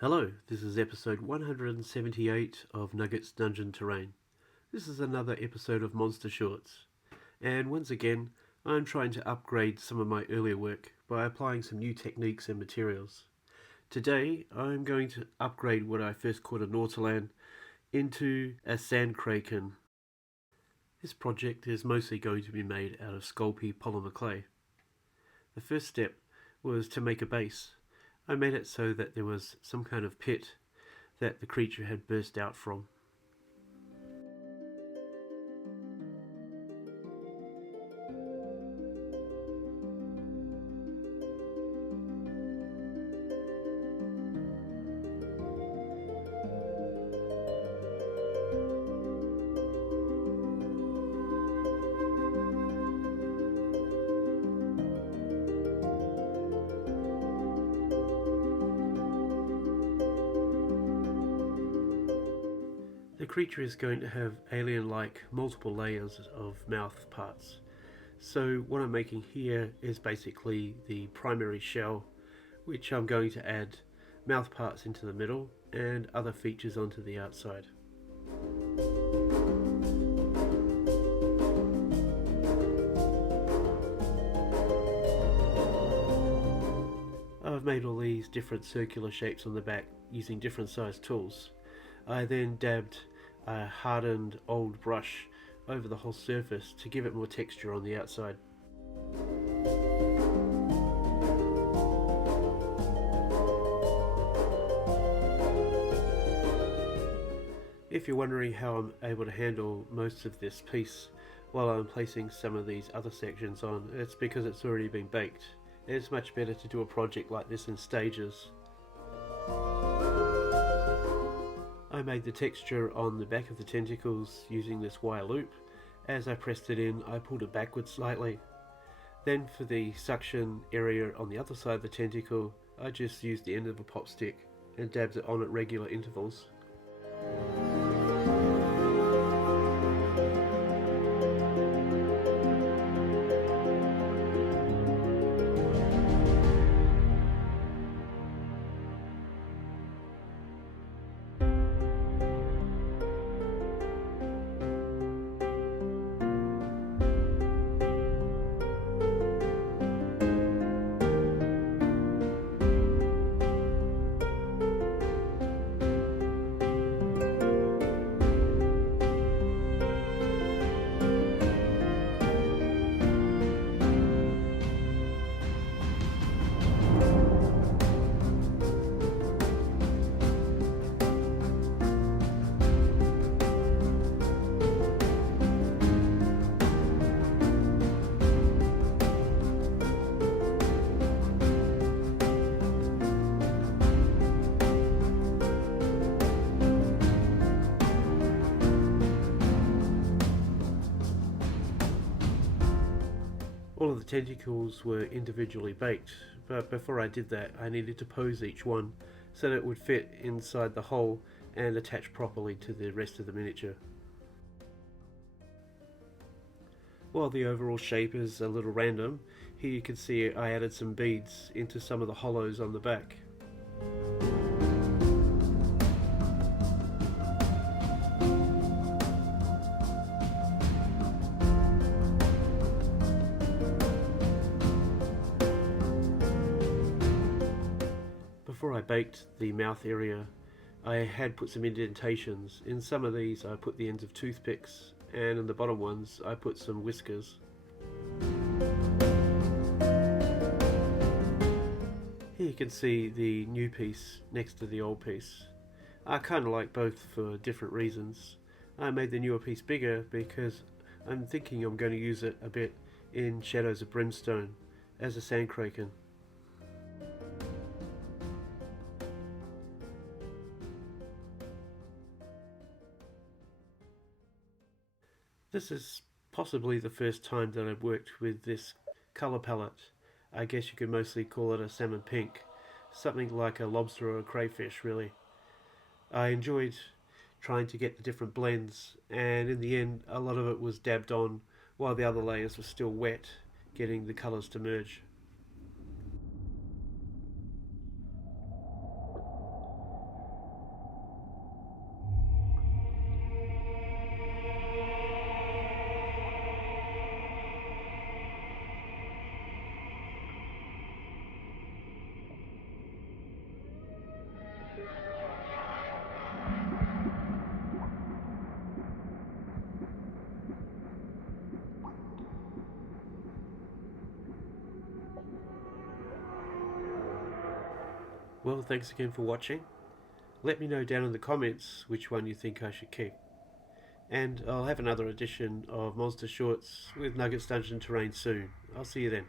Hello, this is episode 178 of Nugget's Dungeon Terrain. This is another episode of Monster Shorts, and once again, I'm trying to upgrade some of my earlier work by applying some new techniques and materials. Today, I'm going to upgrade what I first called a nautilan into a Sand Kraken. This project is mostly going to be made out of Sculpey polymer clay. The first step was to make a base. I made it so that there was some kind of pit that the creature had burst out from. The creature is going to have alien-like multiple layers of mouth parts. So what I'm making here is basically the primary shell, which I'm going to add mouth parts into the middle and other features onto the outside. I've made all these different circular shapes on the back using different sized tools. I then dabbed a hardened old brush over the whole surface to give it more texture on the outside. If you're wondering how I'm able to handle most of this piece while I'm placing some of these other sections on, it's because it's already been baked. It's much better to do a project like this in stages. I made the texture on the back of the tentacles using this wire loop. As I pressed it in, I pulled it backwards slightly. Then for the suction area on the other side of the tentacle, I just used the end of a pop stick and dabbed it on at regular intervals. All of the tentacles were individually baked, but before I did that I needed to pose each one so that it would fit inside the hole and attach properly to the rest of the miniature. While the overall shape is a little random, here you can see I added some beads into some of the hollows on the back. Before I baked the mouth area, I had put some indentations. In some of these I put the ends of toothpicks, and in the bottom ones I put some whiskers. Here you can see the new piece next to the old piece. I kind of like both for different reasons. I made the newer piece bigger because I'm thinking I'm going to use it a bit in Shadows of Brimstone as a Sand Kraken. This is possibly the first time that I've worked with this colour palette. I guess you could mostly call it a salmon pink, something like a lobster or a crayfish really. I enjoyed trying to get the different blends, and in the end a lot of it was dabbed on while the other layers were still wet, getting the colours to merge. Well, thanks again for watching. Let me know down in the comments which one you think I should keep. And I'll have another edition of Monster Shorts with Nuggets Dungeon Terrain soon. I'll see you then.